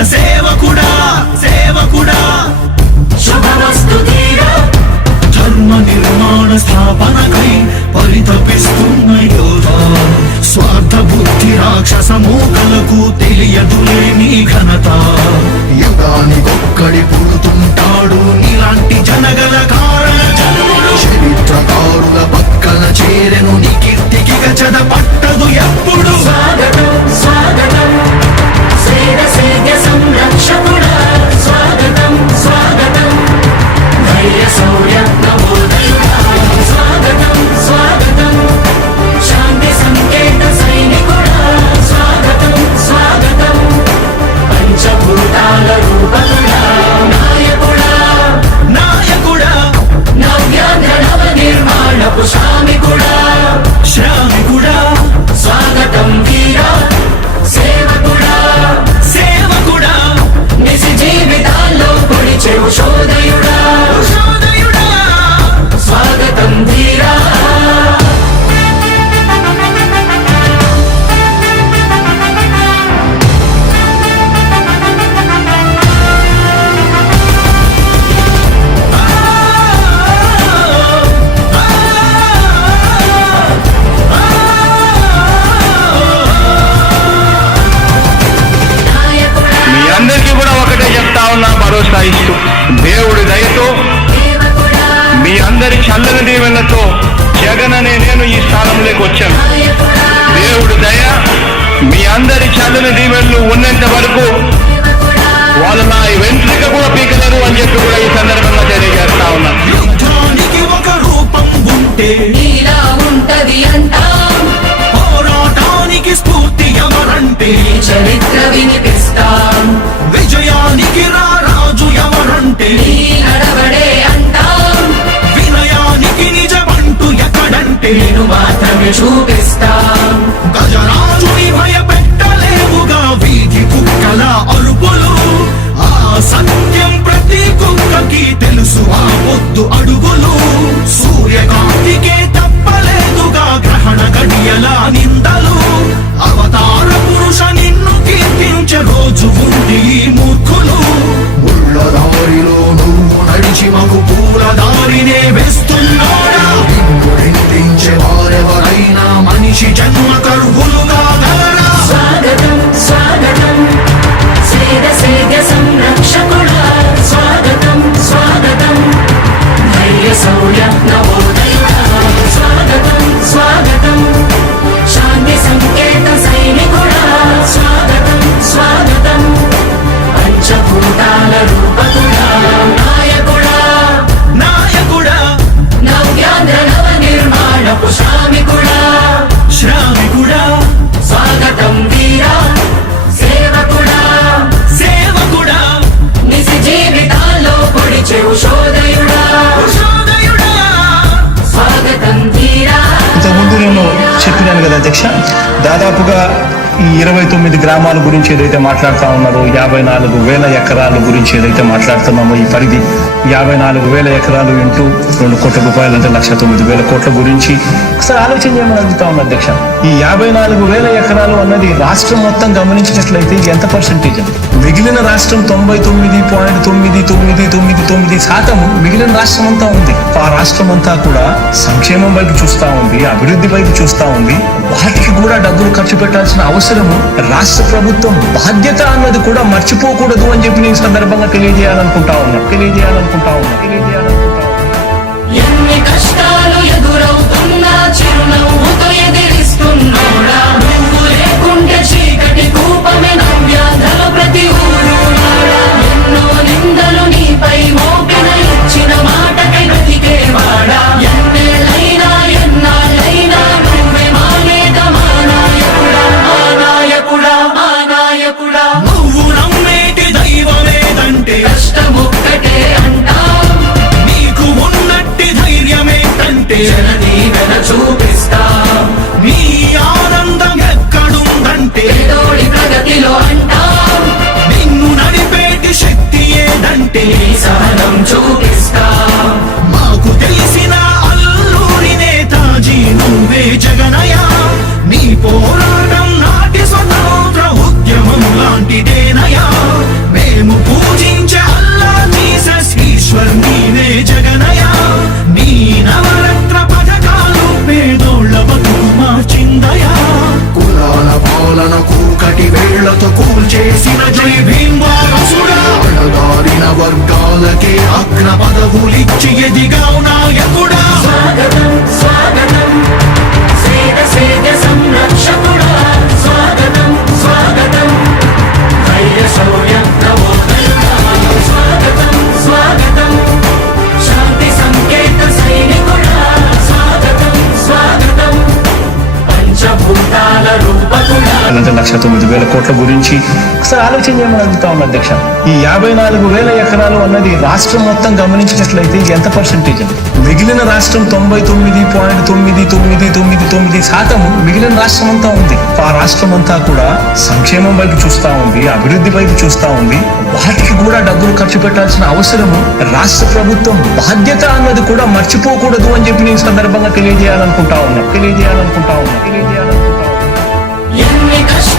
ఒక సేవకుడా సేవకుడా శుభవస్తుదీర జన్మ నిర్మాణ స్వార్థ బుద్ధి రాక్షసమూకలకు తెలియదులేని ఘనత. అందరి చల్లని దీవెనతో జగన్ అనే నేను ఈ స్థానంలోకి వచ్చాను. దేవుడి దయ మీ అందరి చల్లని దీవెనలు ఉన్నంత వరకు వాళ్ళు నా వెంట్రిక కూడా పీకలేరు అని చెప్పి కూడా ఈ సందర్భంగా తెలియజేస్తా ఉన్నా యుద్ధానికి ఒక రూపం ఉంటే నీలా ఉంటది అంటాం. పోరాటానికి స్ఫూర్తి ఎవరంటే ఈ చరిత్ర వినిపిస్తాం. విజయానికి రారాజు నేను మాత్రమే చూపిస్తా. దాదాపుగా ఈ ఇరవై తొమ్మిది గ్రామాల గురించి ఏదైతే మాట్లాడుతా ఉన్నారో యాభై నాలుగు వేల ఎకరాల గురించి ఏదైతే మాట్లాడుతున్నామో ఈ పరిధి యాభై నాలుగు వేల ఎకరాలు ఇంటూ రెండు కోట్ల రూపాయలు అంటే లక్ష తొమ్మిది వేల కోట్ల గురించి ఒకసారి ఆలోచన చేయమని అడుగుతా ఉన్నా అధ్యక్ష. ఈ యాభై నాలుగు వేల ఎకరాలు అన్నది రాష్ట్రం మొత్తం గమనించినట్లయితే ఎంత పర్సెంటేజ్ అండి? మిగిలిన రాష్ట్రం తొంభై తొమ్మిది పాయింట్ తొమ్మిది తొమ్మిది తొమ్మిది తొమ్మిది శాతం మిగిలిన రాష్ట్రం అంతా ఉంది. ఆ రాష్ట్రం అంతా కూడా సంక్షేమం వైపు చూస్తా ఉంది అభివృద్ధి వైపు చూస్తా ఉంది. వాటికి కూడా డబ్బులు ఖర్చు పెట్టాల్సిన అవసరము రాష్ట్ర ప్రభుత్వం బాధ్యత అన్నది కూడా మర్చిపోకూడదు అని చెప్పి నేను సందర్భంగా తెలియజేయాలనుకుంటా ఉన్నా తెలియజేయాలనుకుంటా ఉన్నా. తెలియజేయాలనుకుంటా ఉన్నా. ఎన్ని కష్టాలు ఎదురవుతున్నా చిరునవ్వుతో ఎదురు Yeah. పదవులిచ్చి ఎదిగా ఉన్నాయకుడా స్వాగతం అంటే లక్ష తొమ్మిది వేల కోట్ల గురించి ఒకసారి ఆలోచన చేయమని అడుగుతా ఉన్నా అధ్యక్ష. ఈ యాభై నాలుగు వేల ఎకరాలు అన్నది రాష్ట్రం మొత్తం గమనించినట్లయితే ఇది ఎంత పర్సెంటేజ్ అండి? మిగిలిన రాష్ట్రం తొంభై తొమ్మిది పాయింట్ తొమ్మిది తొమ్మిది తొమ్మిది తొమ్మిది శాతం మిగిలిన రాష్ట్రం అంతా ఉంది. ఆ రాష్ట్రం అంతా కూడా సంక్షేమం వైపు చూస్తా ఉంది అభివృద్ధి వైపు చూస్తా ఉంది. వాటికి కూడా డబ్బులు ఖర్చు పెట్టాల్సిన అవసరము రాష్ట్ర ప్రభుత్వం బాధ్యత అన్నది కూడా మర్చిపోకూడదు అని చెప్పి నేను సందర్భంగా తెలియజేయాలనుకుంటా ఉన్నా. తెలియజేయాలనుకుంటా ఉన్నా. తెలియజేయాలనుకుంటా ఉన్నా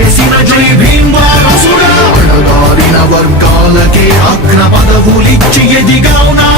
చేసిన జై భీమ్ వారసుడా వర్గాలకే అగ్న పదవులిచ్చి ఎదిగా నా